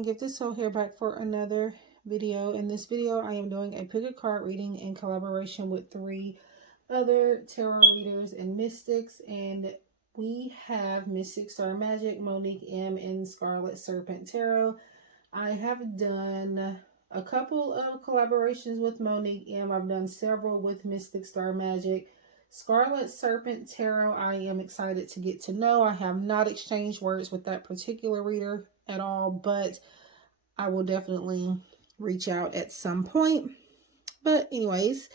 everyone, GiftedSoul here, back for another video. In this video, I am doing a pick a card reading in collaboration with 3 other tarot readers and mystics, and we have Mystic Star Magic, Monique M, and Scarlet Serpent Tarot. I have done a couple of collaborations with Monique M. I've done several with Mystic Star Magic. Scarlet Serpent Tarot, I am excited to get to know. I have not exchanged words with that particular reader at all, but I will definitely reach out at some point. But anyways,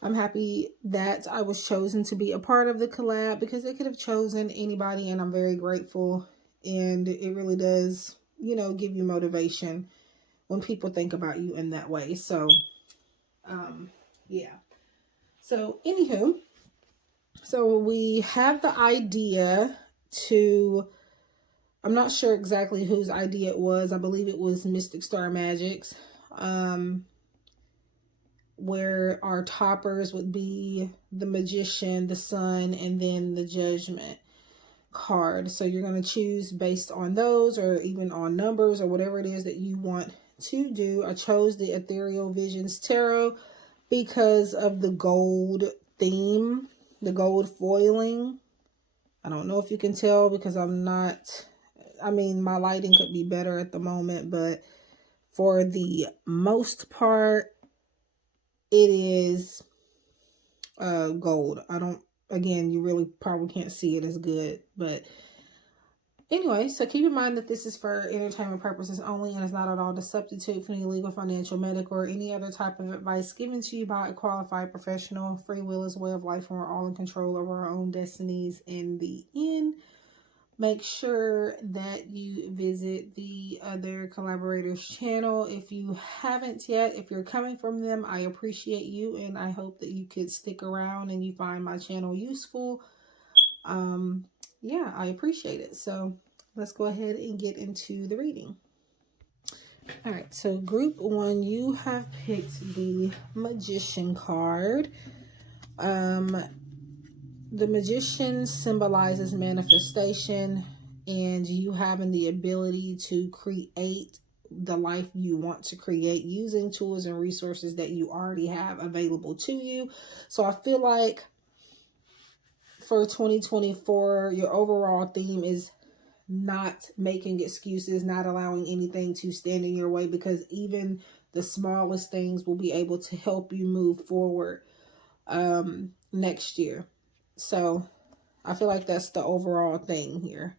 I'm happy that I was chosen to be a part of the collab, because they could have chosen anybody, and I'm very grateful. And it really does, you know, give you motivation when people think about you in that way. So, yeah. So, anywho, so we have the idea to, I'm not sure exactly whose idea it was. I believe it was Mystic Star Magic's, where our toppers would be the Magician, the Sun, and then the Judgment card. So you're going to choose based on those, or even on numbers, or whatever it is that you want to do. I chose the Ethereal Visions Tarot because of the gold theme, the gold foiling. I don't know if you can tell, because I'm not, I mean, my lighting could be better at the moment, but for the most part, it is gold. I don't, again, you really probably can't see it as good, but anyway, so keep in mind that this is for entertainment purposes only, and it's not at all the substitute for any legal, financial, medical, or any other type of advice given to you by a qualified professional. Free will is a way of life, and we're all in control of our own destinies in the end. Make sure that you visit the other collaborators' channel if you haven't yet. If you're coming from them, I appreciate you, and I hope that you could stick around and you find my channel useful. Yeah, I appreciate it. So let's go ahead and get into the reading. All right, so group 1, you have picked the Magician card. The Magician symbolizes manifestation and you having the ability to create the life you want to create using tools and resources that you already have available to you. So I feel like for 2024, your overall theme is not making excuses, not allowing anything to stand in your way, because even the smallest things will be able to help you move forward next year. So I feel like that's the overall thing here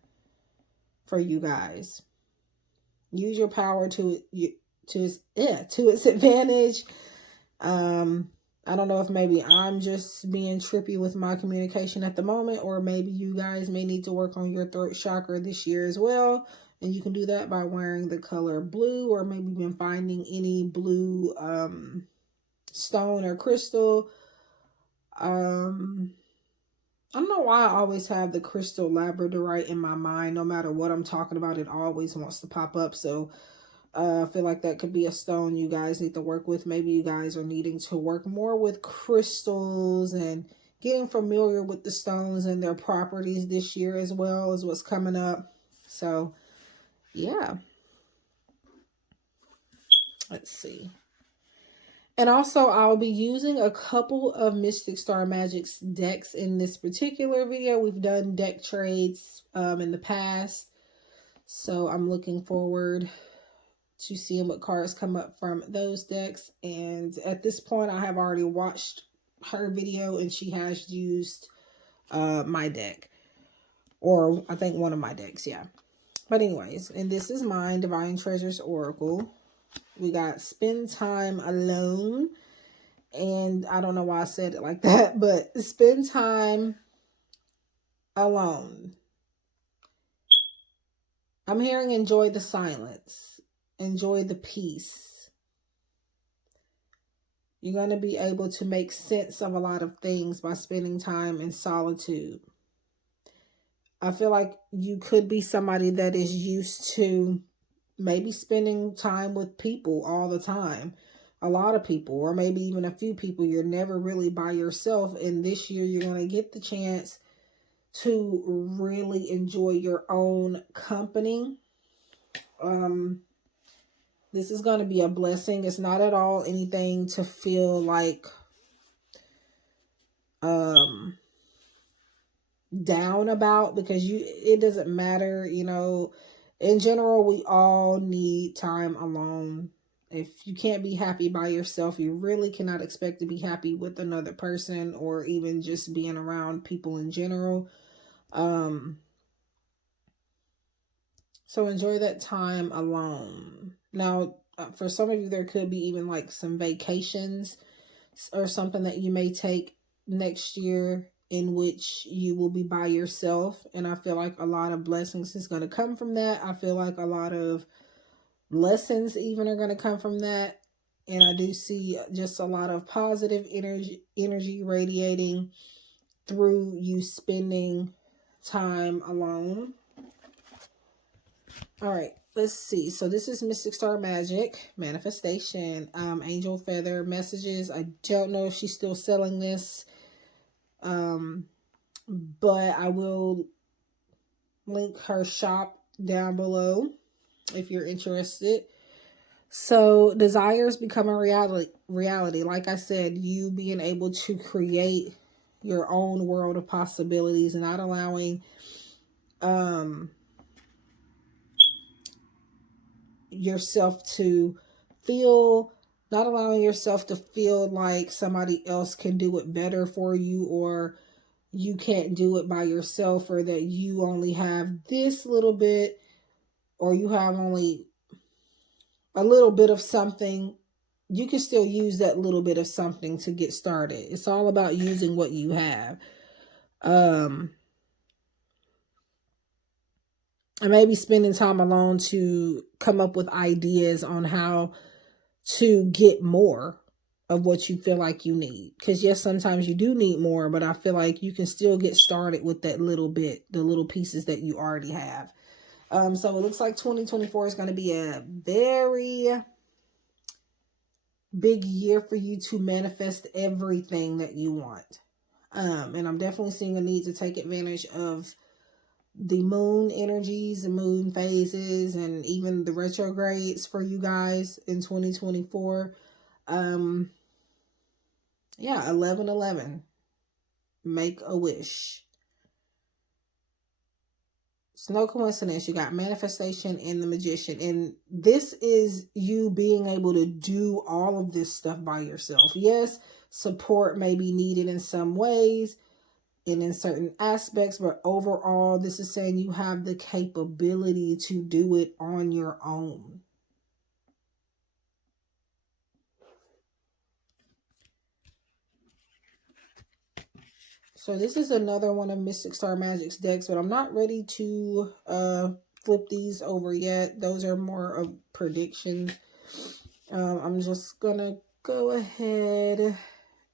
for you guys. Use your power to its advantage. I don't know if maybe I'm just being trippy with my communication at the moment, or maybe you guys may need to work on your throat chakra this year as well. And you can do that by wearing the color blue, or maybe been finding any blue stone or crystal. I don't know why I always have the crystal labradorite in my mind. No matter what I'm talking about, it always wants to pop up. So I feel like that could be a stone you guys need to work with. Maybe you guys are needing to work more with crystals and getting familiar with the stones and their properties this year as well, as what's coming up. So, yeah. Let's see. And also, I'll be using a couple of Mystic Star Magic's decks in this particular video. We've done deck trades in the past. So I'm looking forward to seeing what cards come up from those decks. And at this point, I have already watched her video, and she has used my deck. Or I think one of my decks, yeah. But anyways, and this is mine, Divine Treasures Oracle. We got Spend Time Alone. And I don't know why I said it like that, but spend time alone. I'm hearing enjoy the silence. Enjoy the peace. You're going to be able to make sense of a lot of things by spending time in solitude. I feel like you could be somebody that is used to maybe spending time with people all the time. A lot of people, or maybe even a few people. You're never really by yourself. And this year, you're going to get the chance to really enjoy your own company. This is going to be a blessing. It's not at all anything to feel like down about, because it doesn't matter, you know. In general, we all need time alone. If you can't be happy by yourself, you really cannot expect to be happy with another person, or even just being around people in general. So enjoy that time alone. Now, for some of you, there could be even like some vacations or something that you may take next year in which you will be by yourself. And I feel like a lot of blessings is going to come from that. I feel like a lot of lessons even are going to come from that. And I do see just a lot of positive energy radiating through you spending time alone. All right, let's see. So this is Mystic Star Magic Manifestation, Angel Feather Messages. I don't know if she's still selling this, but I will link her shop down below if you're interested. So desires become a reality. Like I said, you being able to create your own world of possibilities, and not allowing yourself to feel, not allowing yourself to feel like somebody else can do it better for you, or you can't do it by yourself, or that you only have this little bit, or you have only a little bit of something. You can still use that little bit of something to get started. It's all about using what you have. And maybe spending time alone to come up with ideas on how to get more of what you feel like you need. Because yes, sometimes you do need more, but I feel like you can still get started with that little bit, the little pieces that you already have. So it looks like 2024 is going to be a very big year for you to manifest everything that you want. And I'm definitely seeing a need to take advantage of the moon energies, the moon phases, and even the retrogrades for you guys in 2024. Yeah, 1111. Make a wish. It's no coincidence. You got manifestation and the magician. And this is you being able to do all of this stuff by yourself. Yes, support may be needed in some ways and in certain aspects, but overall, this is saying you have the capability to do it on your own. So this is another one of Mystic Star Magic's decks, but I'm not ready to flip these over yet. Those are more of predictions. I'm just gonna go ahead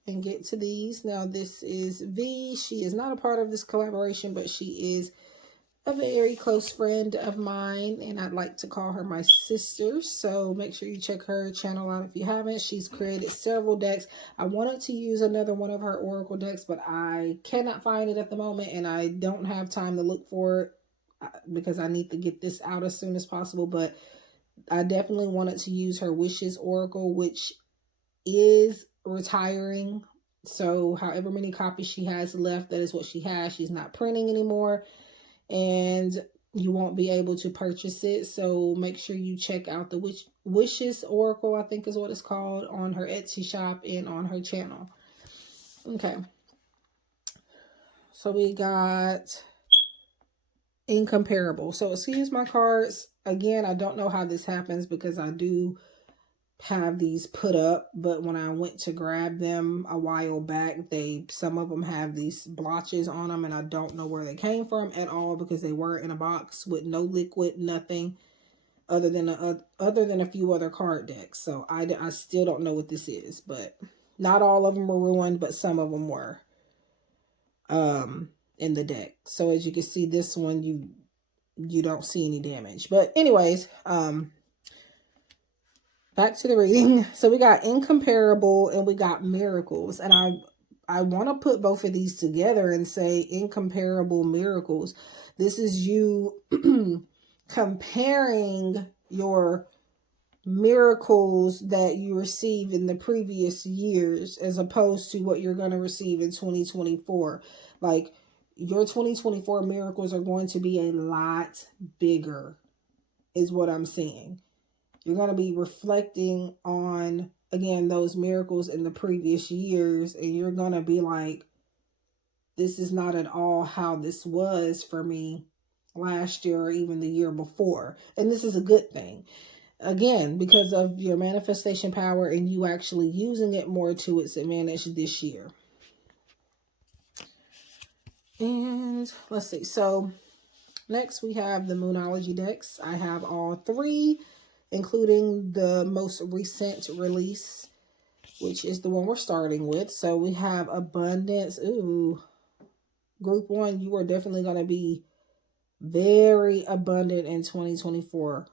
and get to these. Now this is V. She is not a part of this collaboration, but she is a very close friend of mine, and I'd like to call her my sister. So make sure you check her channel out if you haven't. She's created several decks. I wanted to use another one of her oracle decks, but I cannot find it at the moment, and I don't have time to look for it because I need to get this out as soon as possible. But I definitely wanted to use her Wishes oracle, which is retiring. So however many copies she has left, that is what she has. She's not printing anymore, and you won't be able to purchase it. So make sure you check out the Wishes Oracle, I think is what it's called, on her Etsy shop and on her channel. Okay. So we got Incomparable. So excuse my cards. Again, I don't know how this happens because I do have these put up, but when I went to grab them a while back, some of them have these blotches on them, and I don't know where they came from at all because they were in a box with no liquid, nothing other than a few other card decks. So I still don't know what this is, but not all of them were ruined, but some of them were in the deck. So as you can see, this one you don't see any damage. But anyways, back to the reading. So we got Incomparable and we got Miracles. And I want to put both of these together and say Incomparable Miracles. This is you comparing your miracles that you receive in the previous years as opposed to what you're going to receive in 2024. Like, your 2024 miracles are going to be a lot bigger, is what I'm seeing. You're going to be reflecting on, again, those miracles in the previous years, and you're going to be like, this is not at all how this was for me last year or even the year before. And this is a good thing. Again, because of your manifestation power and you actually using it more to its advantage this year. And let's see. So next we have the Moonology decks. I have all three, including the most recent release, which is the one we're starting with. So we have Abundance. Ooh, group one, you are definitely going to be very abundant in 2024.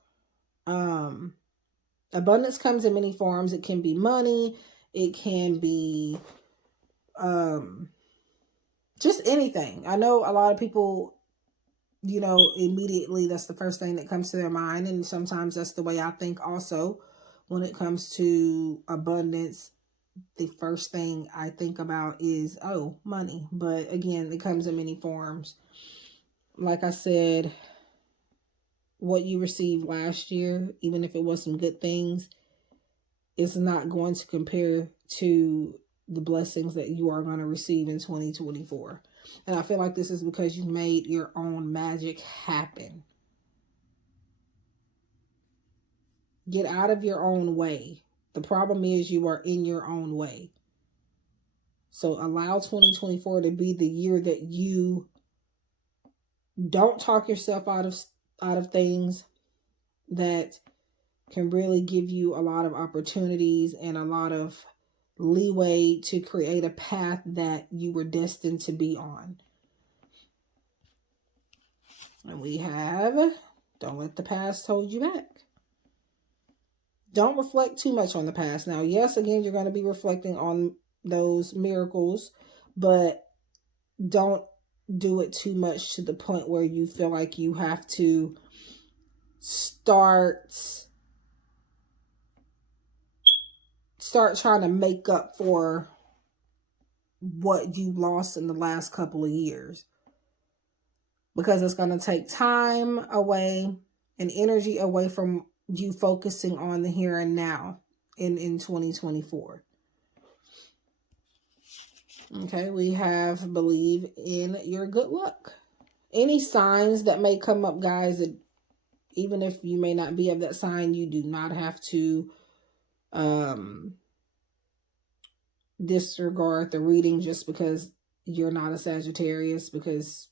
Abundance comes in many forms. It can be money. It can be just anything. I know a lot of people, you know, immediately that's the first thing that comes to their mind. And sometimes that's the way I think also when it comes to abundance. The first thing I think about is, oh, money. But again, it comes in many forms. Like I said, what you received last year, even if it was some good things, is not going to compare to the blessings that you are going to receive in 2024. And I feel like this is because you made your own magic happen. Get out of your own way. The problem is you are in your own way. So allow 2024 to be the year that you don't talk yourself out of things that can really give you a lot of opportunities and a lot of leeway to create a path that you were destined to be on. And we have, don't let the past hold you back. Don't reflect too much on the past. Now, yes, again, you're going to be reflecting on those miracles, but don't do it too much to the point where you feel like you have to start trying to make up for what you lost in the last couple of years. Because it's going to take time away and energy away from you focusing on the here and now in 2024. Okay, we have believe in your good luck. Any signs that may come up, guys, that even if you may not be of that sign, you do not have to disregard the reading just because you're not a Sagittarius, because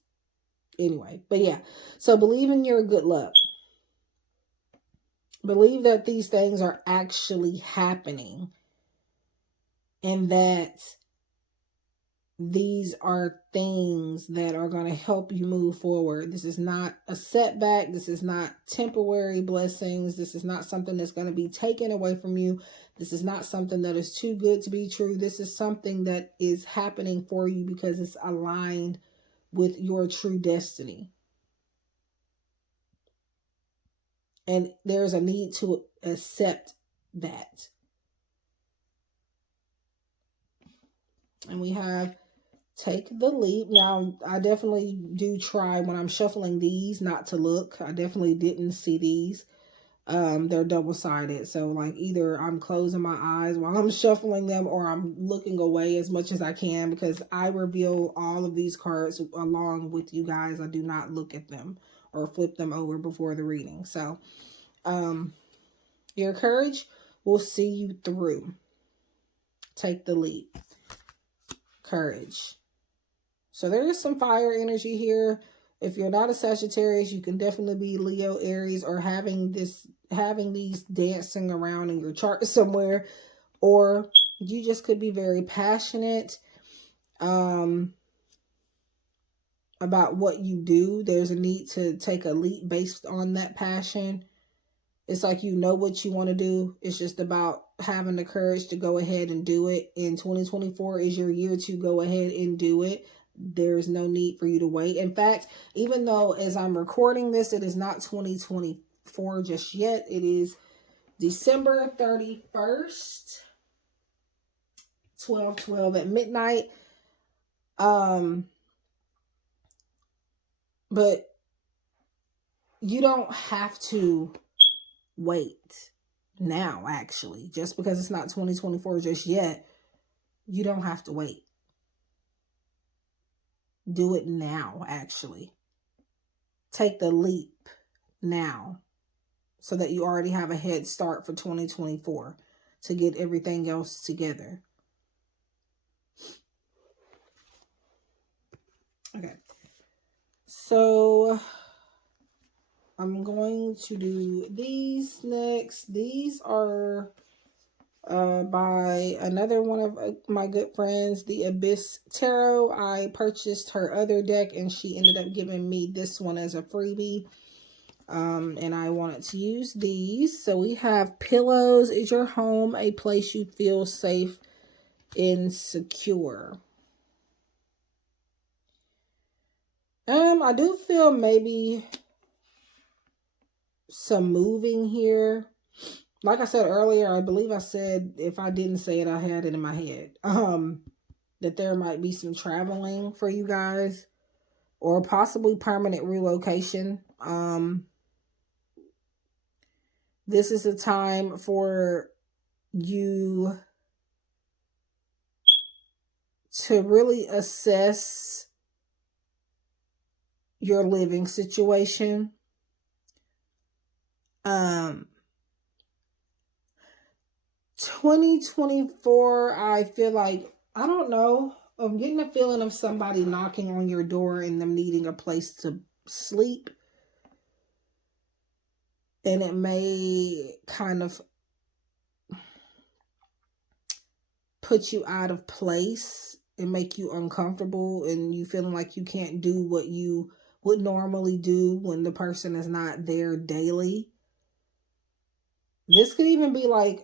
anyway, but yeah, so believe in your good luck. Believe that these things are actually happening and that these are things that are going to help you move forward. This is not a setback. This is not temporary blessings. This is not something that's going to be taken away from you. This is not something that is too good to be true. This is something that is happening for you because it's aligned with your true destiny. And there's a need to accept that. And we have take the leap. Now, I definitely do try when I'm shuffling these not to look. I definitely didn't see these. They're double-sided. So like either I'm closing my eyes while I'm shuffling them or I'm looking away as much as I can because I reveal all of these cards along with you guys. I do not look at them or flip them over before the reading. So your courage will see you through. Take the leap. Courage. So there is some fire energy here. If you're not a Sagittarius, you can definitely be Leo, Aries, or having these dancing around in your chart somewhere. Or you just could be very passionate about what you do. There's a need to take a leap based on that passion. It's like you know what you want to do. It's just about having the courage to go ahead and do it. And 2024 is your year to go ahead and do it. There's no need for you to wait. In fact, even though as I'm recording this, it is not 2024 just yet. It is December 31st, 12:12 at midnight. But you don't have to wait now, actually. Just because it's not 2024 just yet, you don't have to wait. Do it now, actually. Take the leap now so that you already have a head start for 2024 to get everything else together. Okay. So I'm going to do these next. These are by another one of my good friends, the Abyss Tarot. I purchased her other deck and she ended up giving me this one as a freebie. And I wanted to use these. So we have pillows. Is your home a place you feel safe and secure? I do feel maybe some moving here. Like I said earlier, I believe I said, if I didn't say it, I had it in my head. That there might be some traveling for you guys or possibly permanent relocation. This is a time for you to really assess your living situation. 2024, I feel like, I don't know, I'm getting a feeling of somebody knocking on your door and them needing a place to sleep. And it may kind of put you out of place and make you uncomfortable, and you feeling like you can't do what you would normally do when the person is not there daily. This could even be like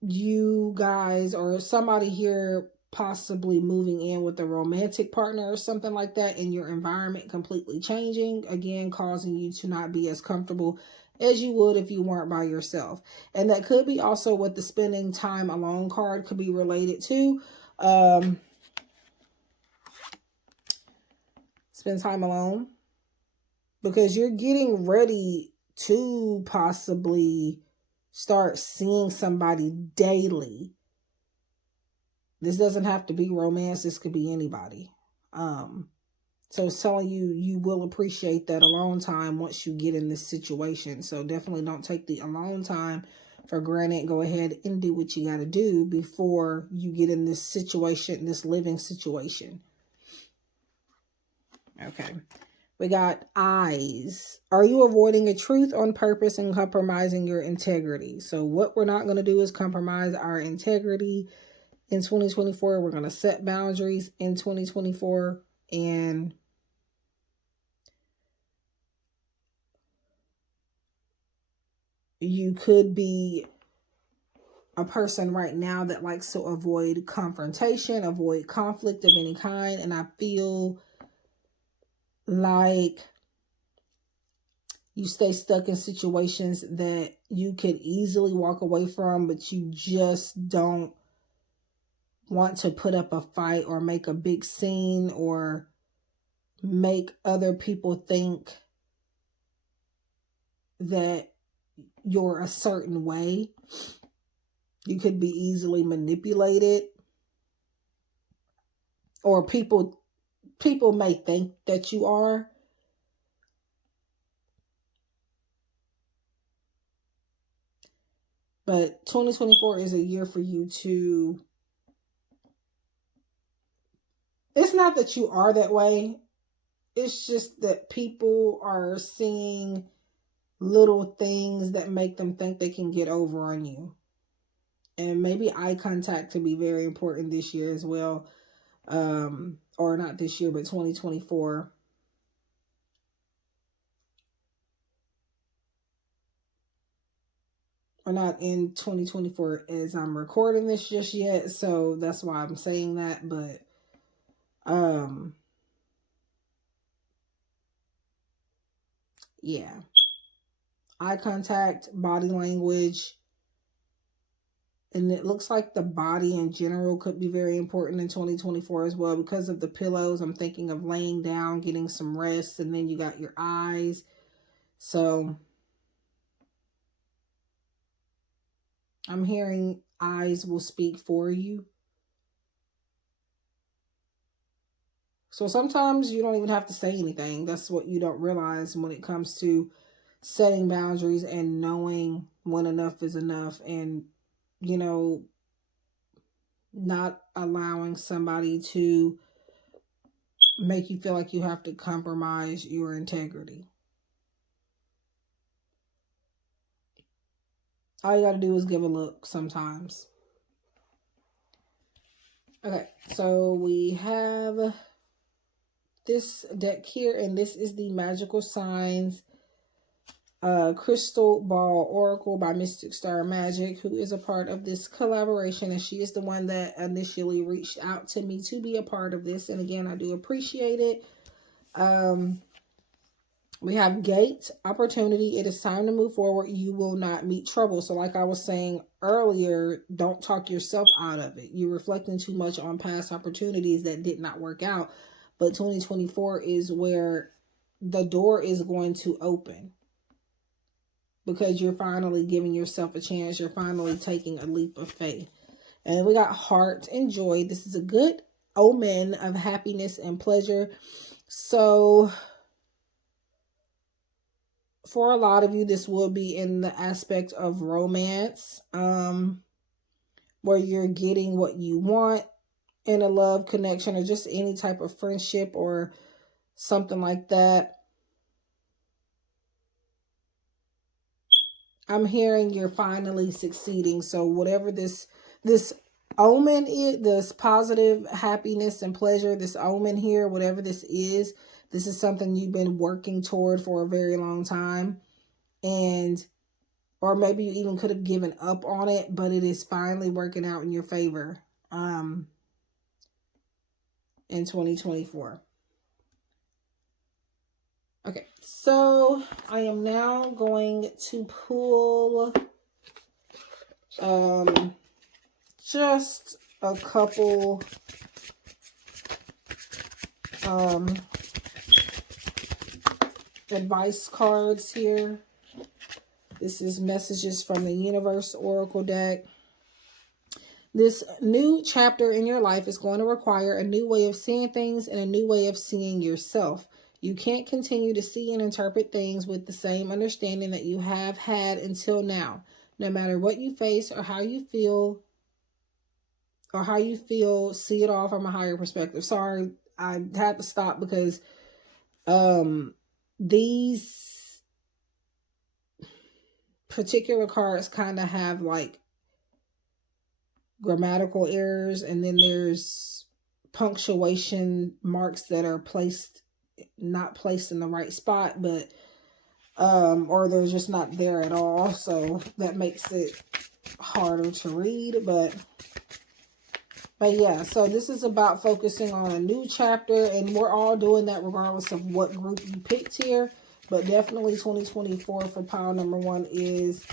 you guys or somebody here possibly moving in with a romantic partner or something like that, and your environment completely changing, again causing you to not be as comfortable as you would if you weren't by yourself. And that could be also what the spending time alone card could be related to. Spend time alone because you're getting ready to possibly start seeing somebody daily. This doesn't have to be romance. This could be anybody. So it's telling you, you will appreciate that alone time once you get in this situation. So definitely don't take the alone time for granted. Go ahead and do what you got to do before you get in this situation, this living situation. Okay. We got eyes. Are you avoiding a truth on purpose and compromising your integrity? So what we're not going to do is compromise our integrity in 2024. We're going to set boundaries in 2024, and you could be a person right now that likes to avoid confrontation, avoid conflict of any kind. And I feel like you stay stuck in situations that you could easily walk away from, but you just don't want to put up a fight or make a big scene or make other people think that you're a certain way. You could be easily manipulated, or people may think that you are. But 2024 is a year for you to, it's not that you are that way. It's just that people are seeing little things that make them think they can get over on you. And maybe eye contact to be very important this year as well. Or not this year, but 2024. Or not in 2024 as I'm recording this just yet. So that's why I'm saying that. But yeah. Eye contact, body language, And it looks like the body in general could be very important in 2024 as well. Because of the pillows, I'm thinking of laying down, getting some rest, and then you got your eyes. So I'm hearing eyes will speak for you. So sometimes you don't even have to say anything. That's what you don't realize when it comes to setting boundaries and knowing when enough is enough, and, you know, not allowing somebody to make you feel like you have to compromise your integrity. All you got to do is give a look sometimes. Okay, so we have this deck here, and this is the Magical Signs Crystal Ball Oracle by Mystic Star Magic, who is a part of this collaboration, and she is the one that initially reached out to me to be a part of this, and again, I do appreciate it. We have gate, opportunity. It is time to move forward. You will not meet trouble. So like I was saying earlier, don't talk yourself out of it. You're reflecting too much on past opportunities that did not work out. But 2024 is where the door is going to open, because you're finally giving yourself a chance. You're finally taking a leap of faith. And we got heart and joy. This is a good omen of happiness and pleasure. So for a lot of you, this will be in the aspect of romance, where you're getting what you want in a love connection, or just any type of friendship or something like that. I'm hearing you're finally succeeding. So whatever this omen is, this positive happiness and pleasure, this omen here, whatever this is something you've been working toward for a very long time. And, or maybe you even could have given up on it, but it is finally working out in your favor in 2024. Okay, so I am now going to pull just a couple advice cards here. This is messages from the Universe Oracle deck. This new chapter in your life is going to require a new way of seeing things and a new way of seeing yourself. You can't continue to see and interpret things with the same understanding that you have had until now. No matter what you face or how you feel, see it all from a higher perspective. Sorry, I had to stop because these particular cards kind of have like grammatical errors, and then there's punctuation marks that are not placed in the right spot, but or they're just not there at all, so that makes it harder to read. But yeah, so this is about focusing on a new chapter, and we're all doing that regardless of what group you picked here. But definitely 2024 for pile number 1 is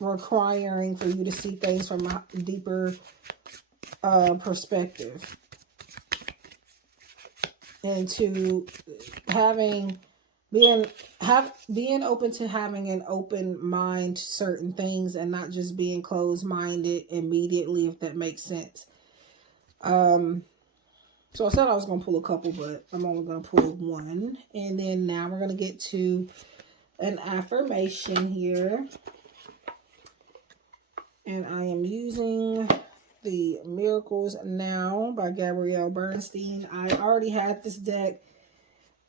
requiring for you to see things from a deeper perspective, and to being open to having an open mind to certain things, and not just being closed-minded immediately, if that makes sense. So I said I was going to pull a couple, but I'm only going to pull one. And then now we're going to get to an affirmation here. And I am using the Miracles Now by Gabrielle Bernstein. I already had this deck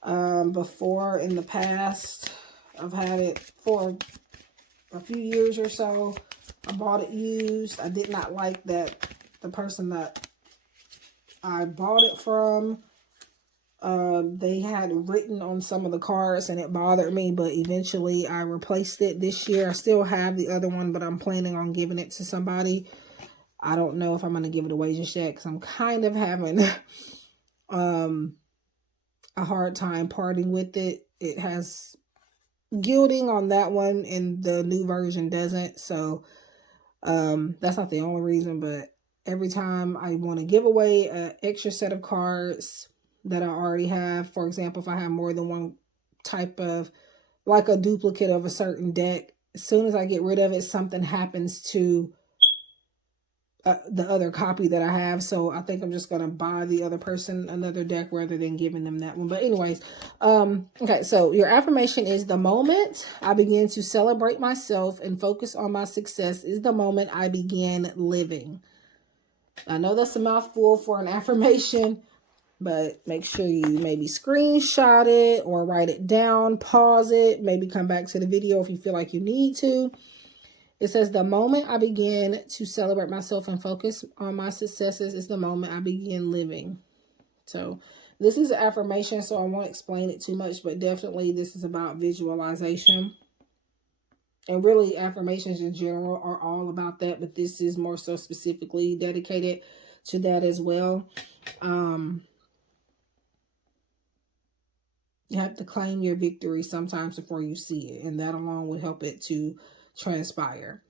before in the past. I've had it for a few years or so. I bought it used. I did not like that the person that I bought it from, they had written on some of the cards, and it bothered me, but eventually I replaced it this year. I still have the other one, but I'm planning on giving it to somebody. I don't know if I'm going to give it away just yet, because I'm kind of having a hard time parting with it. It has gilding on that one, and the new version doesn't. So that's not the only reason, but every time I want to give away an extra set of cards that I already have, for example, if I have more than one type of, like a duplicate of a certain deck, as soon as I get rid of it, something happens to the other copy that I have. So I think I'm just going to buy the other person another deck rather than giving them that one. But anyways, okay, so your affirmation is: the moment I begin to celebrate myself and focus on my success is the moment I begin living. I know that's a mouthful for an affirmation, but make sure you maybe screenshot it or write it down, pause it, maybe come back to the video if you feel like you need to. It says, the moment I begin to celebrate myself and focus on my successes is the moment I begin living. So this is an affirmation, so I won't explain it too much, but definitely this is about visualization. And really, affirmations in general are all about that, but this is more so specifically dedicated to that as well. You have to claim your victory sometimes before you see it, and that alone will help it to transpire.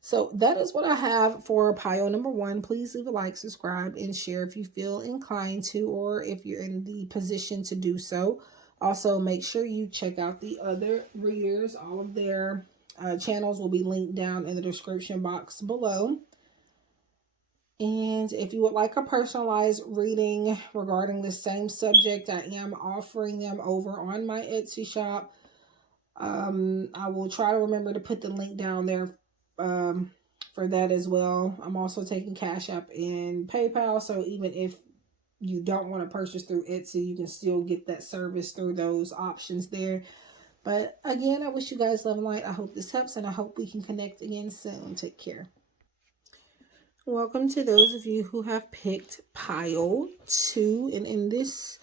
So that is what I have for pile number 1. Please leave a like, subscribe, and share if you feel inclined to, or if you're in the position to do so. Also, make sure you check out the other readers. All of their channels will be linked down in the description box below. And if you would like a personalized reading regarding the same subject, I am offering them over on my Etsy shop. I will try to remember to put the link down there for that as well. I'm also taking Cash App and PayPal, so even if you don't want to purchase through Etsy, you can still get that service through those options there. But again, I wish you guys love and light. I hope this helps, and I hope we can connect again soon. Take care. Welcome to those of you who have picked pile 2. And in this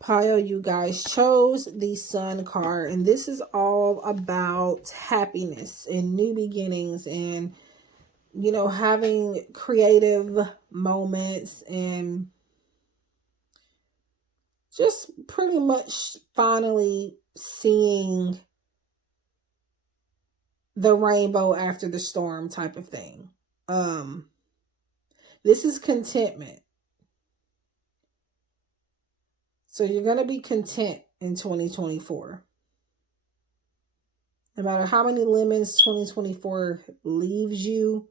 pile, you guys chose the Sun card. And this is all about happiness and new beginnings and, you know, having creative moments and just pretty much finally seeing the rainbow after the storm type of thing. This is contentment. So you're going to be content in 2024. No matter how many lemons 2024 leaves you,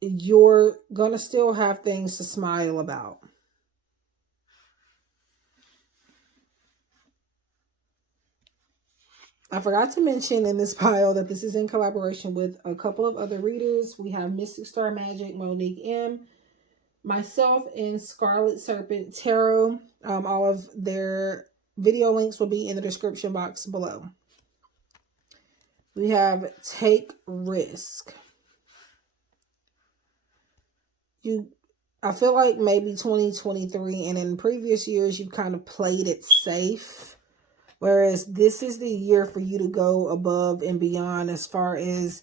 you're going to still have things to smile about. I forgot to mention in this pile that this is in collaboration with a couple of other readers. We have Mystic Star Magic, Monique M., myself, and Scarlet Serpent Tarot. All of their video links will be in the description box below. We have Take Risk. I feel like maybe 2023 and in previous years you've kind of played it safe. Whereas this is the year for you to go above and beyond as far as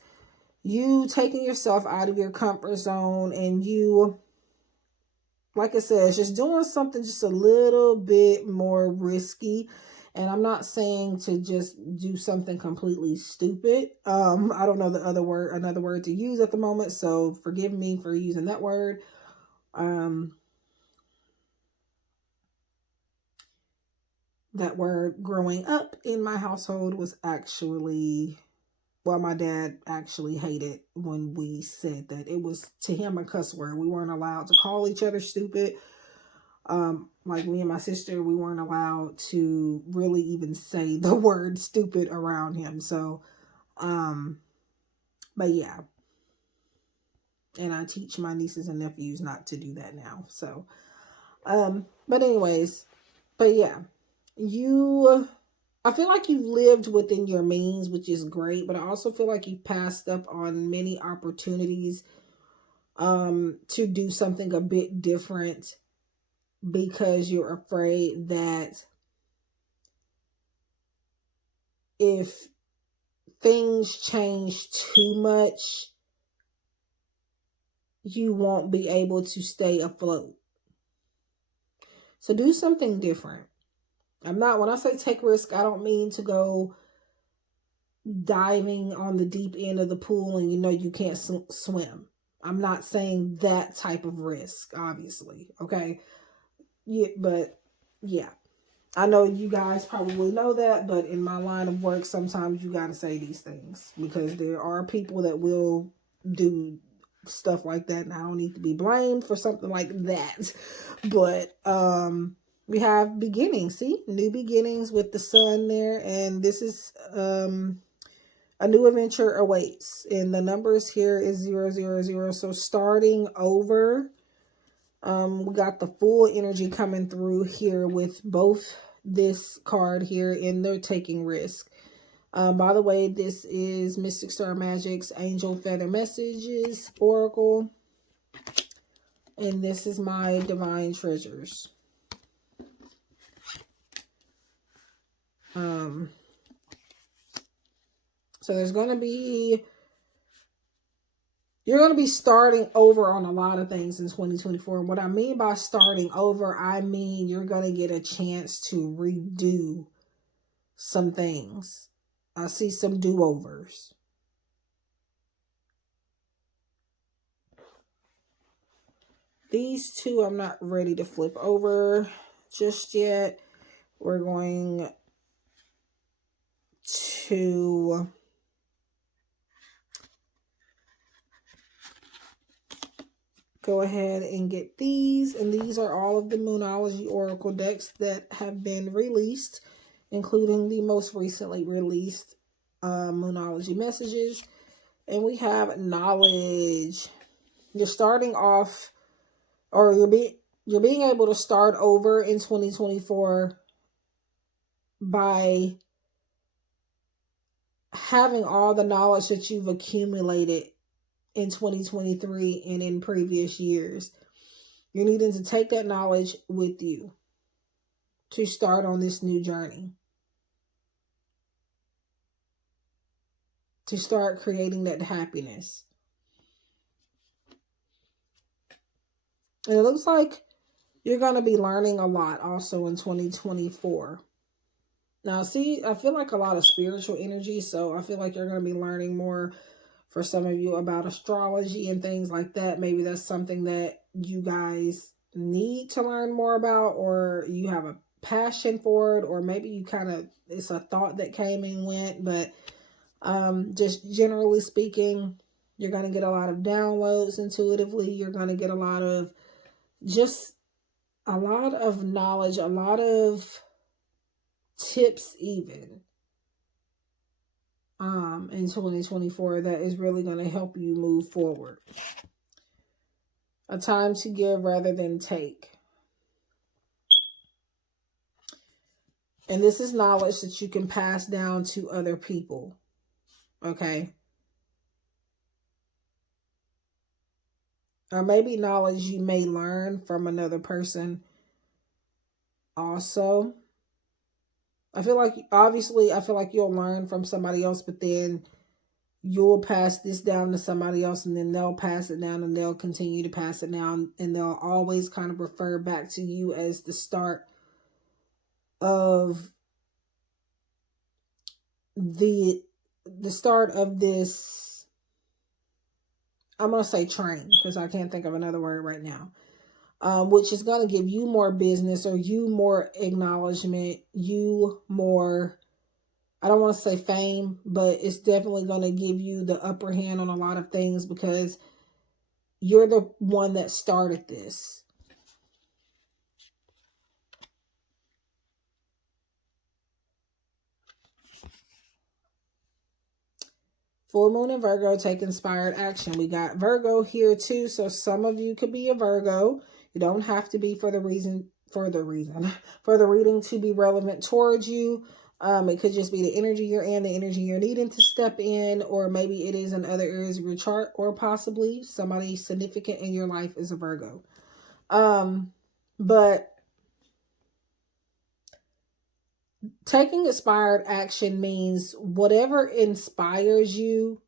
you taking yourself out of your comfort zone and you, like I said, just doing something just a little bit more risky. And I'm not saying to just do something completely stupid. I don't know another word to use at the moment, so forgive me for using that word. That word growing up in my household was actually, well, my dad actually hated when we said that. It was to him a cuss word. We weren't allowed to call each other stupid. Like me and my sister, we weren't allowed to really even say the word stupid around him. So, but yeah. And I teach my nieces and nephews not to do that now. So, but anyways, but yeah. I feel like you've lived within your means, which is great, but I also feel like you've passed up on many opportunities to do something a bit different because you're afraid that if things change too much, you won't be able to stay afloat. So do something different. When I say take risk, I don't mean to go diving on the deep end of the pool and you know you can't swim. I'm not saying that type of risk, obviously. Okay. Yeah, but yeah. I know you guys probably know that, but in my line of work, sometimes you got to say these things because there are people that will do stuff like that, and I don't need to be blamed for something like that. But we have beginnings. See, new beginnings with the sun there, and this is a new adventure awaits. And the numbers here is 000. So starting over. We got the full energy coming through here with both this card here, and they're taking risk. By the way, this is Mystic Star Magic's Angel Feather Messages Oracle. And this is my Divine Treasures. So there's going to be... You're going to be starting over on a lot of things in 2024. And what I mean by starting over, I mean you're going to get a chance to redo some things. I see some do-overs. These two I'm not ready to flip over just yet. We're going to... go ahead and get these, and these are all of the Moonology Oracle decks that have been released, including the most recently released Moonology Messages. And we have Knowledge. You're starting off, or you're being able to start over in 2024 by having all the knowledge that you've accumulated in 2023 and in previous years. You're needing to take that knowledge with you to start on this new journey. To start creating that happiness. And it looks like you're going to be learning a lot also in 2024. Now, see, I feel like a lot of spiritual energy, so I feel like you're going to be learning more for some of you about astrology and things like that. Maybe that's something that you guys need to learn more about, or you have a passion for it, or maybe you kind of, it's a thought that came and went. But just generally speaking, you're going to get a lot of downloads intuitively. You're going to get a lot of knowledge, a lot of tips even. In 2024 that is really going to help you move forward. A time to give rather than take. And this is knowledge that you can pass down to other people. Okay? Or maybe knowledge you may learn from another person also. I feel like you'll learn from somebody else, but then you'll pass this down to somebody else, and then they'll pass it down, and they'll continue to pass it down, and they'll always kind of refer back to you as the start of the start of this, I'm going to say train, because I can't think of another word right now, which is going to give you more business, or you more acknowledgement, you more, I don't want to say fame, but it's definitely going to give you the upper hand on a lot of things because you're the one that started this. Full Moon and Virgo take inspired action. We got Virgo here too, so some of you could be a Virgo. You don't have to be for the reading to be relevant towards you. It could just be the energy you're in, the energy you're needing to step in, or maybe it is in other areas of your chart, or possibly somebody significant in your life is a Virgo. But taking inspired action means whatever inspires you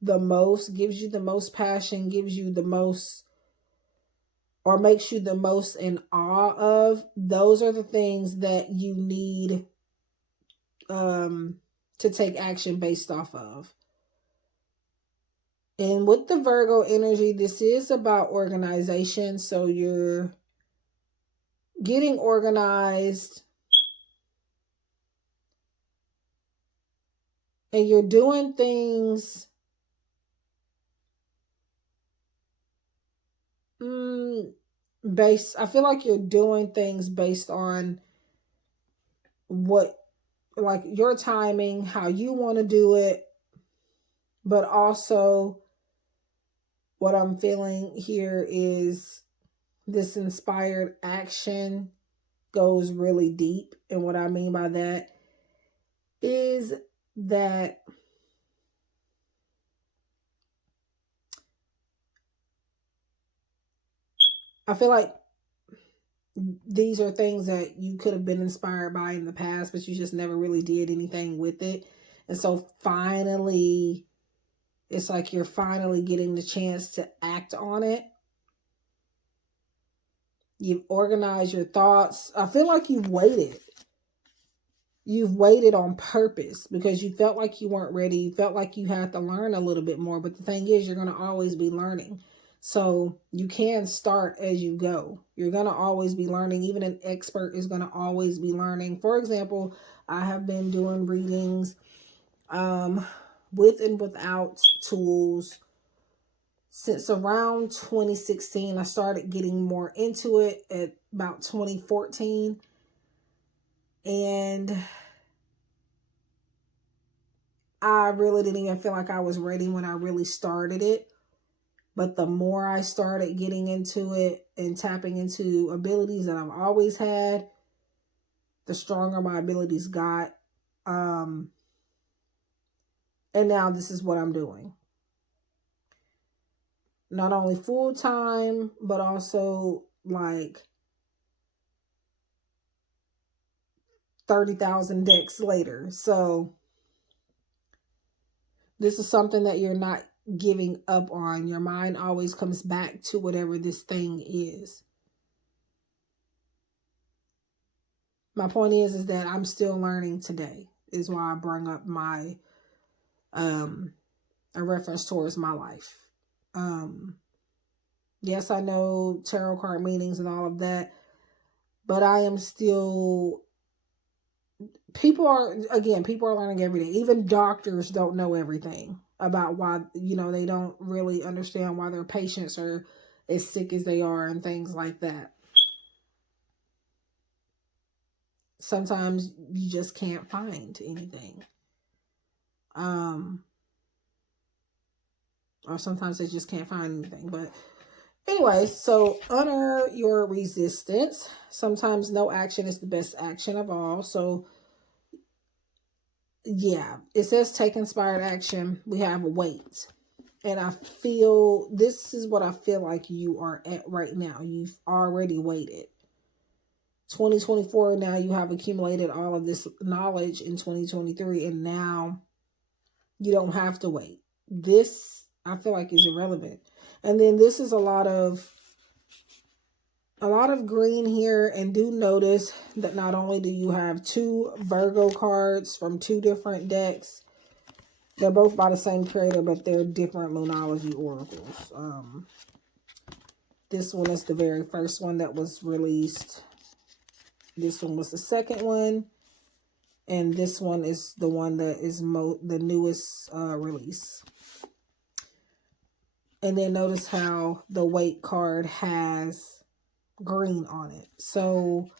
the most, gives you the most passion, gives you the most, or makes you the most in awe of, those are the things that you need to take action based off of. And with the Virgo energy, this is about organization. So you're getting organized and you're doing things I feel like you're doing things based on what, like your timing, how you want to do it, but also what I'm feeling here is this inspired action goes really deep. And what I mean by that is that I feel like these are things that you could have been inspired by in the past, but you just never really did anything with it. And so finally, it's like you're finally getting the chance to act on it. You've organized your thoughts. I feel like you've waited. You've waited on purpose because you felt like you weren't ready. You felt like you had to learn a little bit more. But the thing is, you're going to always be learning. So you can start as you go. You're going to always be learning. Even an expert is going to always be learning. For example, I have been doing readings with and without tools since around 2016. I started getting more into it at about 2014. And I really didn't even feel like I was ready when I really started it. But the more I started getting into it and tapping into abilities that I've always had, the stronger my abilities got. And now this is what I'm doing. Not only full time, but also like 30,000 decks later. So this is something that you're not giving up on. Your mind always comes back to whatever this thing is. My point is that I'm still learning today, is why I bring up my a reference towards my life. Yes, I know tarot card meanings and all of that, but I am still, people are learning every day. Even doctors don't know everything about why, they don't really understand why their patients are as sick as they are and things like that. Sometimes you just can't find anything. Or sometimes they just can't find anything. But anyway, so honor your resistance. Sometimes no action is the best action of all. So yeah, it says take inspired action. We have wait. And I feel, this is what I feel like you are at right now. You've already waited. 2024, now you have accumulated all of this knowledge in 2023, and now you don't have to wait. This, I feel like, is irrelevant. And then this is a lot of green here. And do notice that not only do you have 2 Virgo cards from 2 different decks, they're both by the same creator, but they're different Moonology oracles. This one is the very first one that was released. This one was the second one. And this one is the one that is the newest release. And then notice how the Wait card has green on it. So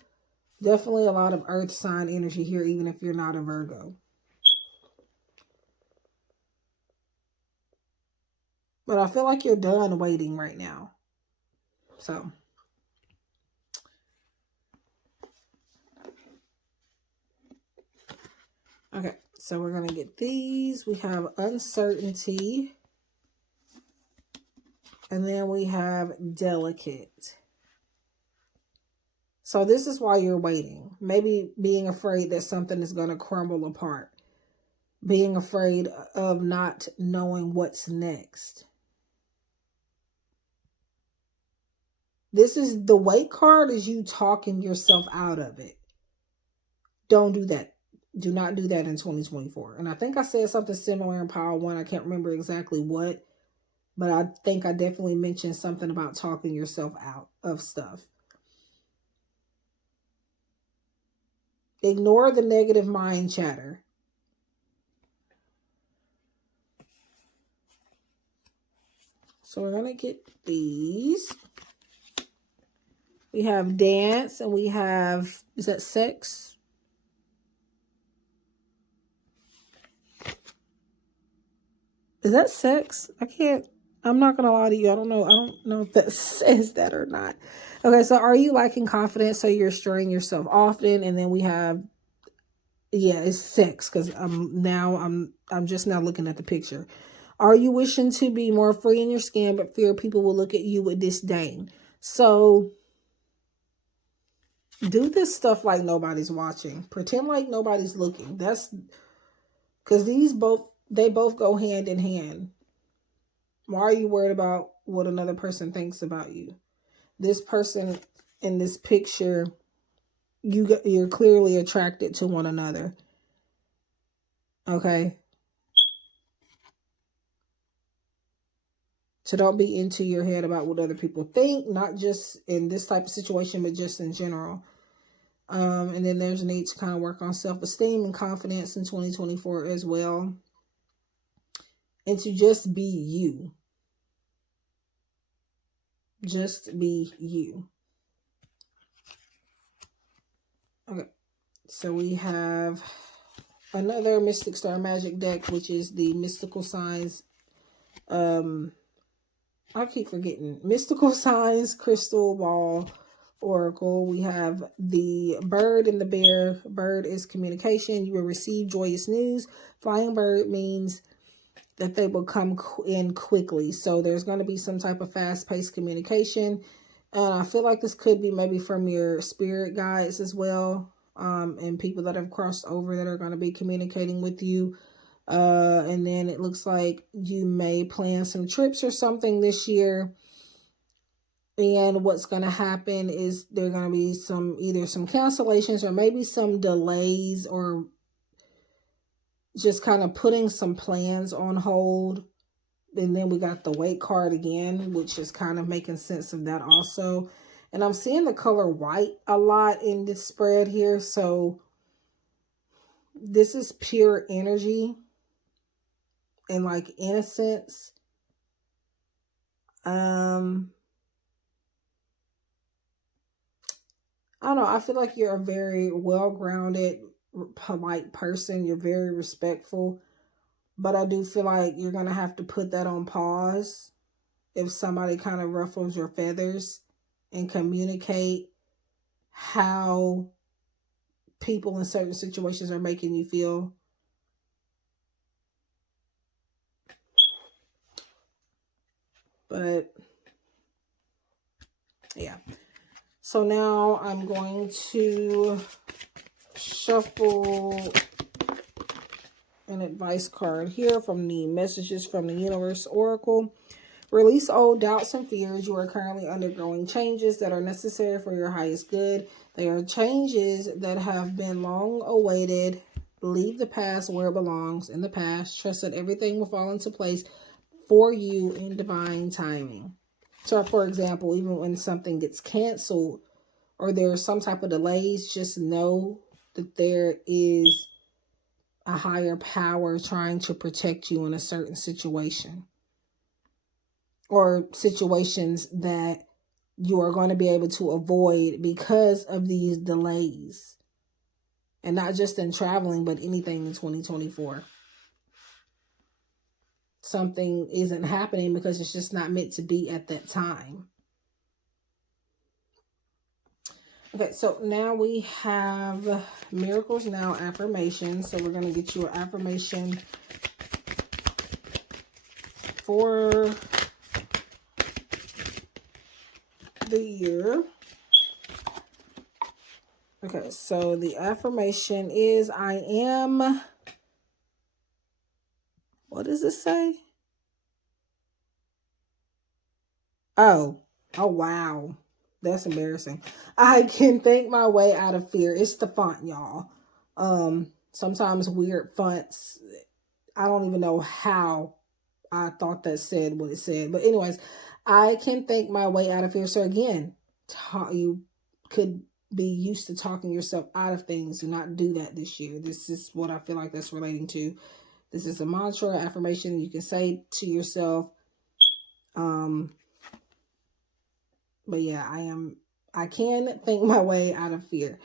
definitely a lot of earth sign energy here, even if you're not a Virgo. But I feel like you're done waiting right now. So okay, so we're going to get these. We have uncertainty. And then we have delicate. So this is why you're waiting. Maybe being afraid that something is going to crumble apart. Being afraid of not knowing what's next. This is the weight card, is you talking yourself out of it. Don't do that. Do not do that in 2024. And I think I said something similar in Power 1. I can't remember exactly what, but I think I definitely mentioned something about talking yourself out of stuff. Ignore the negative mind chatter. So we're going to get these. We have dance and we have, is that sex? Is that sex? I'm not going to lie to you. I don't know if that says that or not. Okay, so are you lacking confidence? So you're stirring yourself often. And then we have, yeah, it's sex, because I'm just now looking at the picture. Are you wishing to be more free in your skin, but fear people will look at you with disdain? So do this stuff like nobody's watching. Pretend like nobody's looking. That's because they both go hand in hand. Why are you worried about what another person thinks about you? This person in this picture, you're clearly attracted to one another. Okay? So don't be into your head about what other people think, not just in this type of situation, but just in general. And then there's a need to kind of work on self-esteem and confidence in 2024 as well. And to just be you. Just be you. Okay. So we have another Mystic Star Magic deck, which is the Mystical Signs. I keep forgetting. Mystical Signs Crystal Ball Oracle. We have the bird and the bear. Bird is communication. You will receive joyous news. Flying bird means that they will come in quickly. So there's going to be some type of fast-paced communication. And I feel like this could be maybe from your spirit guides as well. And people that have crossed over that are going to be communicating with you. And then it looks like you may plan some trips or something this year. And what's going to happen is there are going to be either some cancellations or maybe some delays, or just kind of putting some plans on hold. And then we got the weight card again, which is kind of making sense of that also. And I'm seeing the color white a lot in this spread here. So this is pure energy and like innocence. I don't know. I feel like you're a very well-grounded, polite person. You're very respectful. But I do feel like you're going to have to put that on pause if somebody kind of ruffles your feathers, and communicate how people in certain situations are making you feel. But yeah. So now I'm going to shuffle an advice card here from the Messages from the Universe Oracle. Release old doubts and fears. You are currently undergoing changes that are necessary for your highest good. They are changes that have been long awaited. Leave the past where it belongs, in the past. Trust that everything will fall into place for you in divine timing. So, for example, even when something gets canceled or there's some type of delays, just know that there is a higher power trying to protect you in a certain situation, or situations that you are going to be able to avoid because of these delays. And not just in traveling, but anything in 2024. Something isn't happening because it's just not meant to be at that time. Okay, so now we have Miracles Now affirmations. So we're going to get you an affirmation for the year. Okay, so the affirmation is, I am, what does it say? Oh, wow. That's embarrassing. I can think my way out of fear. It's the font, y'all. Sometimes weird fonts, I don't even know how I thought that said what it said. But anyways, I can think my way out of fear. So again, you could be used to talking yourself out of things. Do not do that this year. This is what I feel like that's relating to. This is a mantra, affirmation you can say to yourself. But yeah, I can think my way out of fear.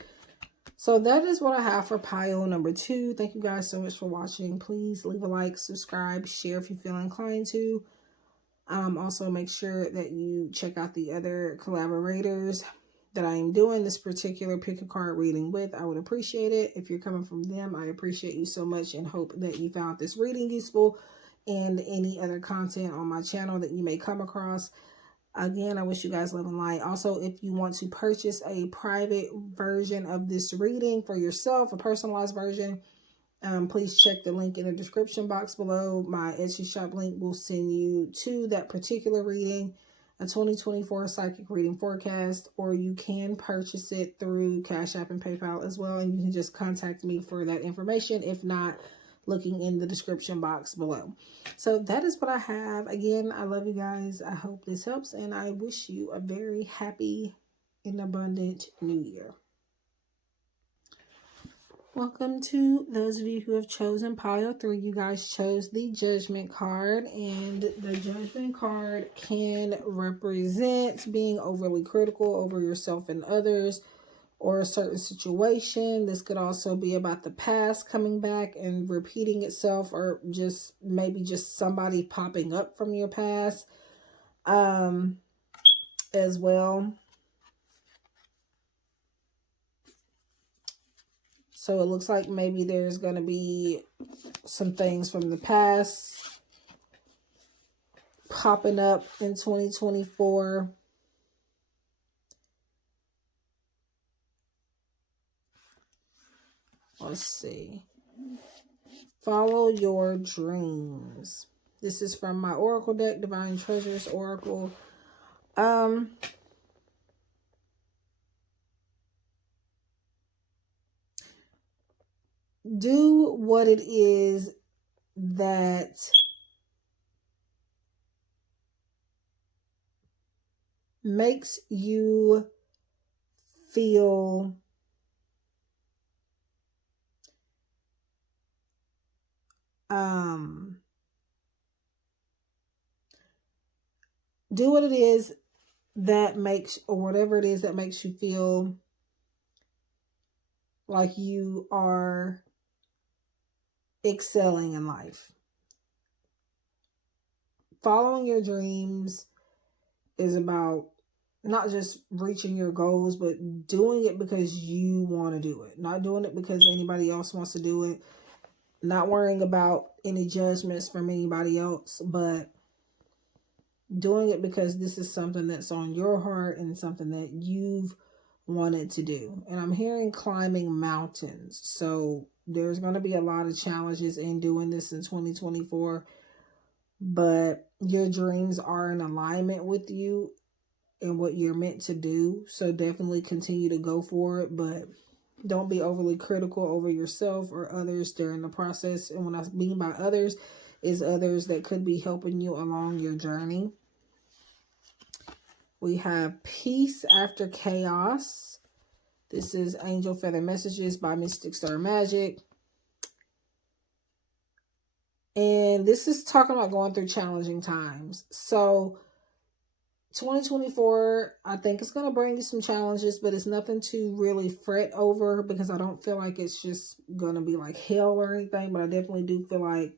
So that is what I have for pile number 2. Thank you guys so much for watching. Please leave a like, subscribe, share if you feel inclined to. Also make sure that you check out the other collaborators that I am doing this particular pick a card reading with. I would appreciate it. If you're coming from them, I appreciate you so much and hope that you found this reading useful and any other content on my channel that you may come across. Again, I wish you guys love and light. Also, if you want to purchase a private version of this reading for yourself, a personalized version, please check the link in the description box below. My Etsy shop link will send you to that particular reading, a 2024 psychic reading forecast, or you can purchase it through Cash App and PayPal as well. And you can just contact me for that information. If not, looking in the description box below. So that is what I have. Again, I love you guys. I hope this helps, and I wish you a very happy and abundant new year. Welcome to those of you who have chosen pile 3. You guys chose the Judgment card, and the Judgment card can represent being overly critical over yourself and others, or a certain situation. This could also be about the past coming back and repeating itself, or just maybe just somebody popping up from your past as well. So it looks like maybe there's going to be some things from the past popping up in 2024. Let's see. Follow your dreams. This is from my Oracle deck, Divine Treasures Oracle. Do what it is that makes you feel do what it is that makes, or whatever it is that makes you feel like you are excelling in life. Following your dreams is about not just reaching your goals, but doing it because you want to do it. Not doing it because anybody else wants to do it. Not worrying about any judgments from anybody else, but doing it because this is something that's on your heart and something that you've wanted to do. And I'm hearing climbing mountains. So there's going to be a lot of challenges in doing this in 2024, but your dreams are in alignment with you and what you're meant to do. So definitely continue to go for it, but don't be overly critical over yourself or others during the process. And what I mean by others is others that could be helping you along your journey. We have Peace After Chaos. This is Angel Feather Messages by Mystic Star Magic. And this is talking about going through challenging times. So 2024, I think it's going to bring you some challenges, but it's nothing to really fret over, because I don't feel like it's just going to be like hell or anything. But I definitely do feel like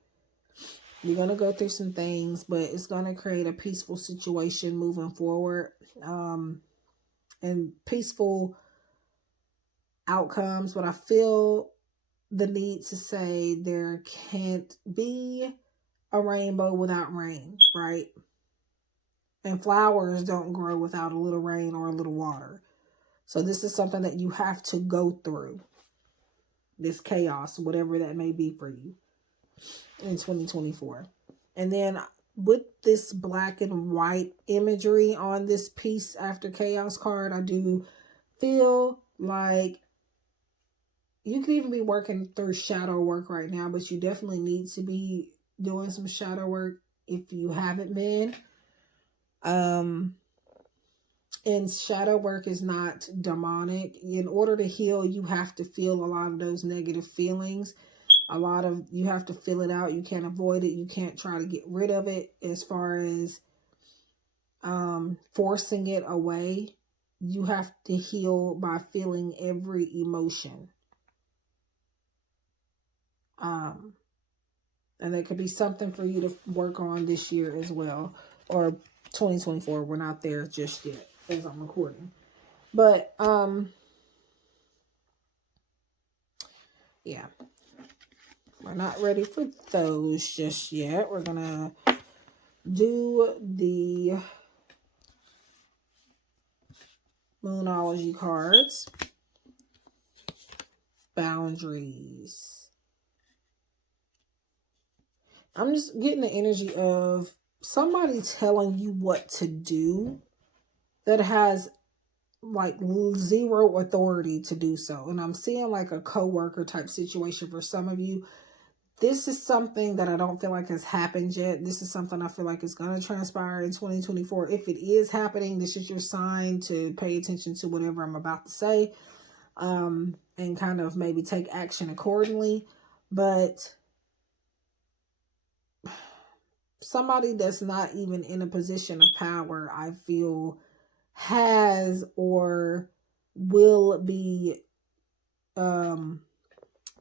you're going to go through some things, but it's going to create a peaceful situation moving forward, and peaceful outcomes. But I feel the need to say there can't be a rainbow without rain, right? And flowers don't grow without a little rain or a little water. So this is something that you have to go through. This chaos, whatever that may be for you in 2024. And then with this black and white imagery on this Peace After Chaos card, I do feel like you could even be working through shadow work right now, but you definitely need to be doing some shadow work if you haven't been. And shadow work is not demonic. In order to heal, you have to feel a lot of those negative feelings. You have to feel it out. You can't avoid it. You can't try to get rid of it as far as forcing it away. You have to heal by feeling every emotion. And there could be something for you to work on this year as well. Or 2024. We're not there just yet as I'm recording. But, yeah. We're not ready for those just yet. We're going to do the Moonology cards. Boundaries. I'm just getting the energy of somebody telling you what to do that has like zero authority to do so. And I'm seeing like a coworker type situation for some of you. This is something that I don't feel like has happened yet. This is something I feel like is going to transpire in 2024. If it is happening, this is your sign to pay attention to whatever I'm about to say, and kind of maybe take action accordingly. But somebody that's not even in a position of power, I feel, has or will be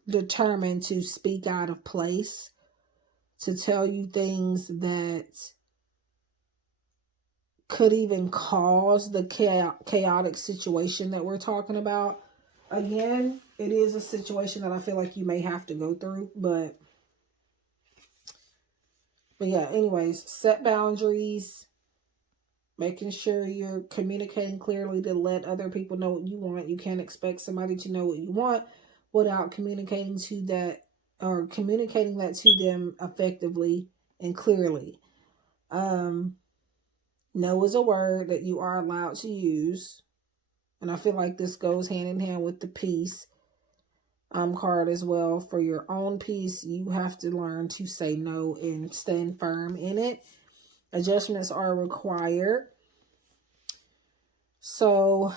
determined to speak out of place, to tell you things that could even cause the chaotic situation that we're talking about. Again, it is a situation that I feel like you may have to go through, but yeah, anyways, set boundaries, making sure you're communicating clearly to let other people know what you want. You can't expect somebody to know what you want without communicating that to them effectively and clearly. No is a word that you are allowed to use. And I feel like this goes hand in hand with the peace card as well. For your own peace, you have to learn to say no and stand firm in it. Adjustments are required. So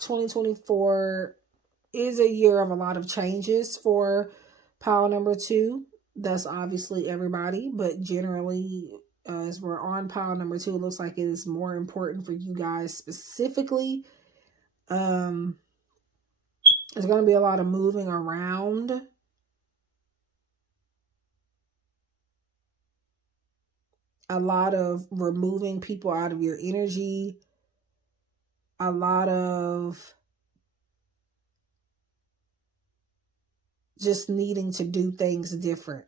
2024 is a year of a lot of changes for pile number 2. That's obviously everybody, but generally, as we're on pile number 2, it looks like it is more important for you guys specifically. There's going to be a lot of moving around. A lot of removing people out of your energy. A lot of just needing to do things different.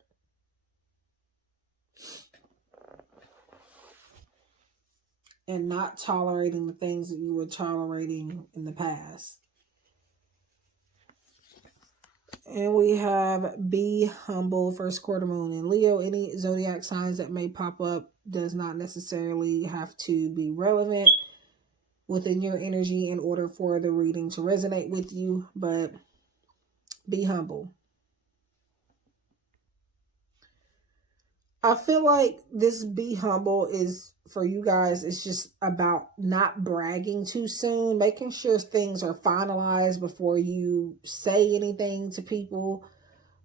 And not tolerating the things that you were tolerating in the past. And we have be humble, first quarter moon in Leo. Any zodiac signs that may pop up does not necessarily have to be relevant within your energy in order for the reading to resonate with you, but be humble. I feel like this be humble is for you guys. It's just about not bragging too soon, making sure things are finalized before you say anything to people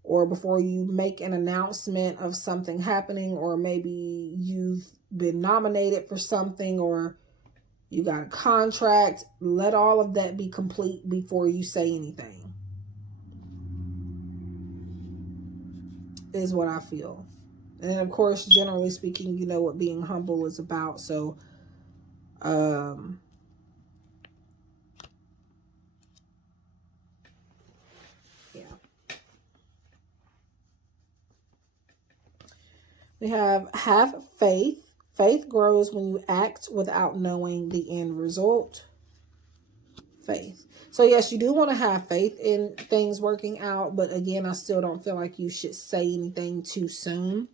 or before you make an announcement of something happening, or maybe you've been nominated for something or you got a contract. Let all of that be complete before you say anything, is what I feel. And of course, generally speaking, you know what being humble is about. So, yeah. We have faith. Faith grows when you act without knowing the end result. Faith. So yes, you do want to have faith in things working out. But again, I still don't feel like you should say anything too soon.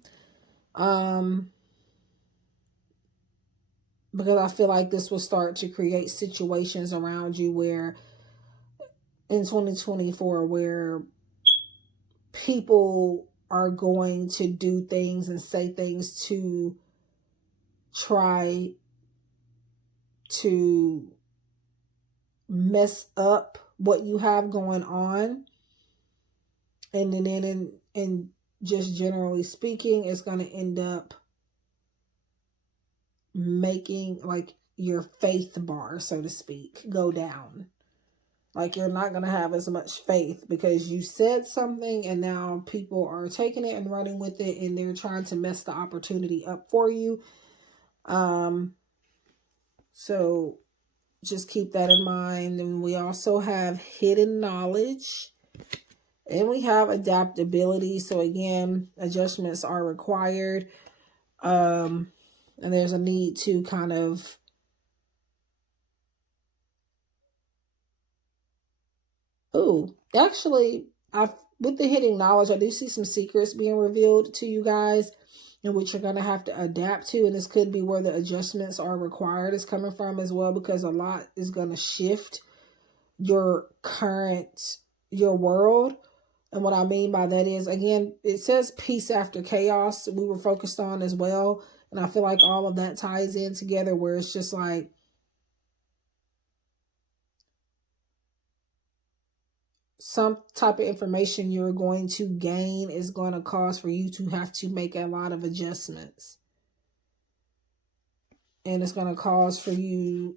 because I feel like this will start to create situations around you where in 2024 where people are going to do things and say things to try to mess up what you have going on. And then and just generally speaking, it's going to end up making like your faith bar, so to speak, go down. Like you're not going to have as much faith because you said something and now people are taking it and running with it and they're trying to mess the opportunity up for you. So just keep that in mind. And we also have hidden knowledge and we have adaptability. So again, adjustments are required. And there's a need to kind of actually, with the hidden knowledge, I do see some secrets being revealed to you guys in which you're going to have to adapt to. And this could be where the adjustments are required is coming from as well, because a lot is going to shift your world. And what I mean by that is, again, it says peace after chaos. We were focused on as well. And I feel like all of that ties in together where it's just like, some type of information you're going to gain is going to cause for you to have to make a lot of adjustments. And it's going to cause for you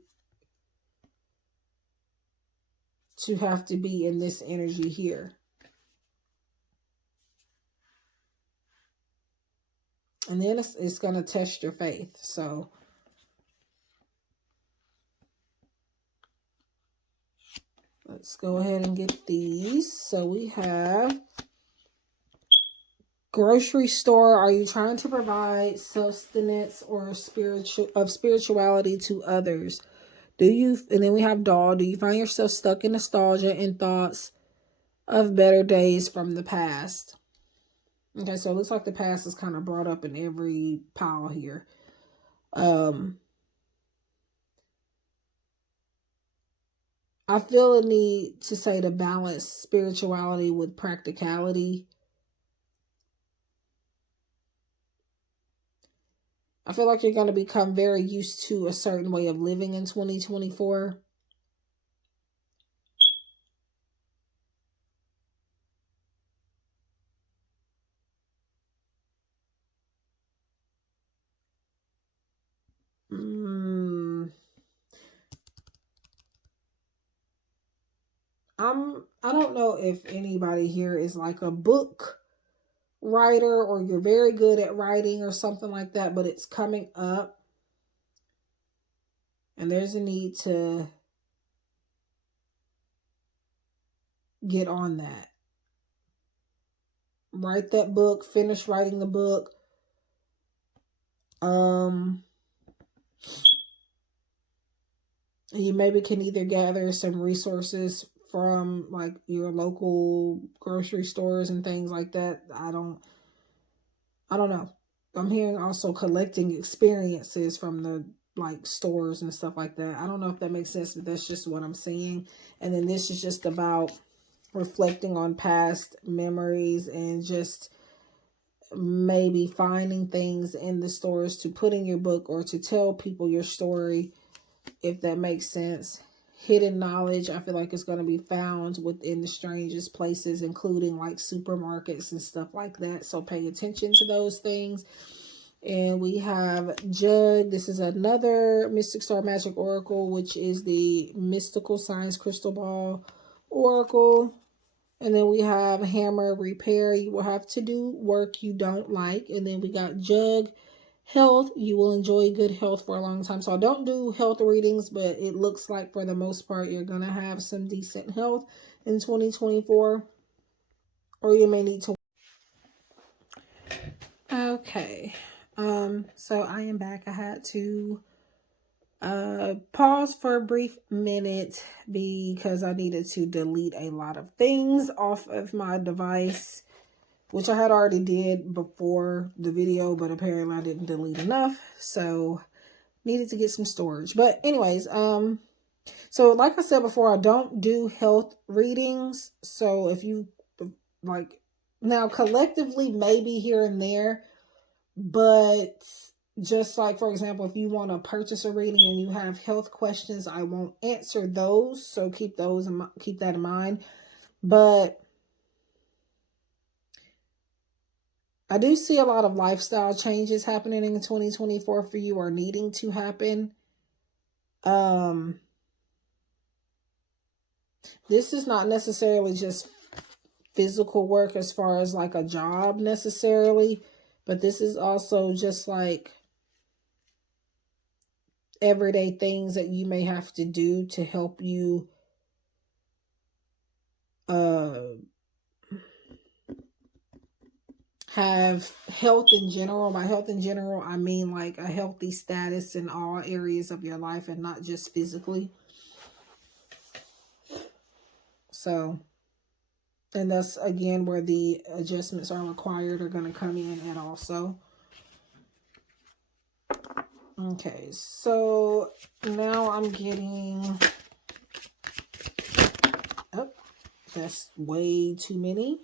to have to be in this energy here. And then it's going to test your faith. So let's go ahead and get these. So we have grocery store. Are you trying to provide sustenance or spirituality to others? And then we have doll. Do you find yourself stuck in nostalgia and thoughts of better days from the past? Okay, so it looks like the past is kind of brought up in every pile here. I feel a need to say to balance spirituality with practicality. I feel like you're going to become very used to a certain way of living in 2024. I don't know if anybody here is like a book writer or you're very good at writing or something like that, but it's coming up and there's a need to get on that. Write that book, finish writing the book. You maybe can either gather some resources from like your local grocery stores and things like that. I don't know. I'm hearing also collecting experiences from the like stores and stuff like that. I don't know if that makes sense, but that's just what I'm seeing. And then this is just about reflecting on past memories and just maybe finding things in the stores to put in your book or to tell people your story, if that makes sense. Hidden knowledge, I feel like it's going to be found within the strangest places, including like supermarkets and stuff like that. So pay attention to those things. And we have Jug. This is another Mystic Star Magic Oracle, which is the Mystical Science Crystal Ball Oracle. And then we have Hammer Repair. You will have to do work you don't like. And then we got Jug. Health, you will enjoy good health for a long time. So I don't do health readings, but it looks like for the most part, you're going to have some decent health in 2024. Or you may need to. Okay. So I am back. I had to pause for a brief minute because I needed to delete a lot of things off of my device, which I had already did before the video, but apparently I didn't delete enough. So needed to get some storage. But anyways, so like I said before, I don't do health readings. So if you like, now collectively maybe here and there, but just like, for example, if you want to purchase a reading and you have health questions, I won't answer those. So keep that in mind. But I do see a lot of lifestyle changes happening in 2024 for you, or needing to happen. This is not necessarily just physical work as far as like a job necessarily, but this is also just like everyday things that you may have to do to help you have health in general. By health in general, I mean like a healthy status in all areas of your life and not just physically. So, and that's again where the adjustments are required are going to come in at also. Okay, so now I'm getting, oh, that's way too many.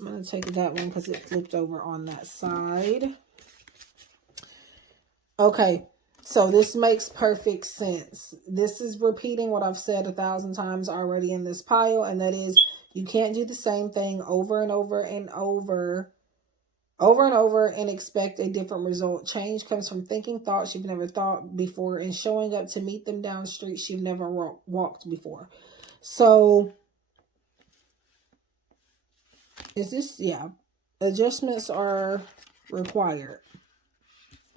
I'm going to take that one because it flipped over on that side. Okay, so this makes perfect sense. This is repeating what I've said 1,000 times already in this pile, and that is you can't do the same thing over and over and over and expect a different result. Change comes from thinking thoughts you've never thought before and showing up to meet them down streets you've never walked before. So is this, yeah, adjustments are required.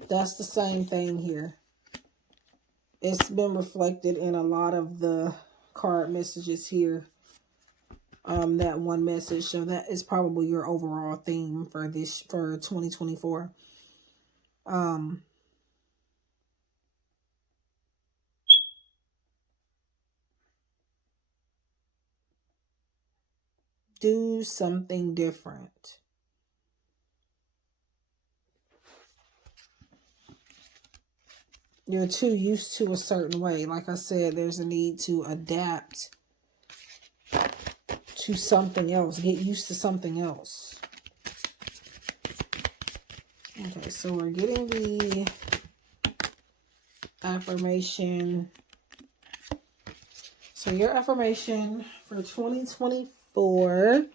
That's the same thing here. It's been reflected in a lot of the card messages here. That one message. So that is probably your overall theme for 2024. Do something different. You're too used to a certain way. Like I said, there's a need to adapt to something else. Get used to something else. Okay, so we're getting the affirmation. So your affirmation for 2024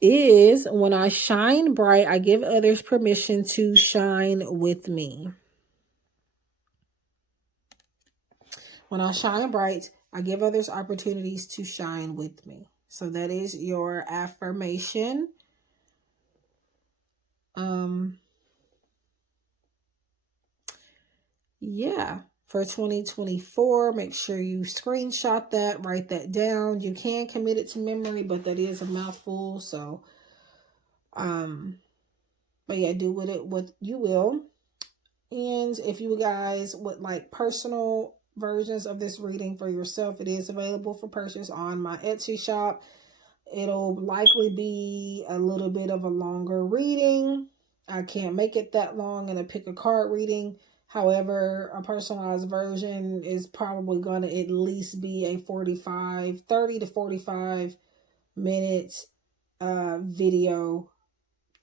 is, when I shine bright, I give others permission to shine with me. When I shine bright, I give others opportunities to shine with me. So that is your affirmation. Yeah, for 2024, make sure you screenshot that, write that down. You can commit it to memory, but that is a mouthful. So, but yeah, do with it what you will. And if you guys would like personal versions of this reading for yourself, it is available for purchase on my Etsy shop. It'll likely be a little bit of a longer reading. I can't make it that long in a pick a card reading. However, a personalized version is probably going to at least be a 30 to 45 minutes video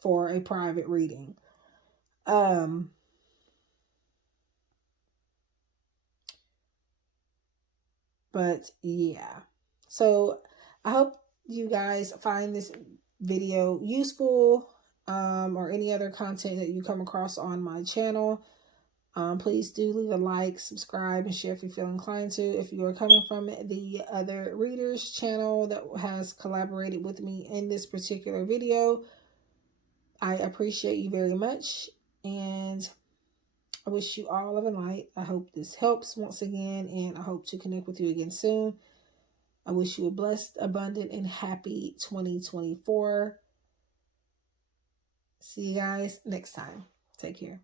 for a private reading. But yeah, so I hope you guys find this video useful, or any other content that you come across on my channel. Please do leave a like, subscribe, and share if you feel inclined to. If you are coming from the other readers channel that has collaborated with me in this particular video, I appreciate you very much, and I wish you all love and light. I hope this helps once again, and I hope to connect with you again soon. I wish you a blessed, abundant, and happy 2024. See you guys next time. Take care.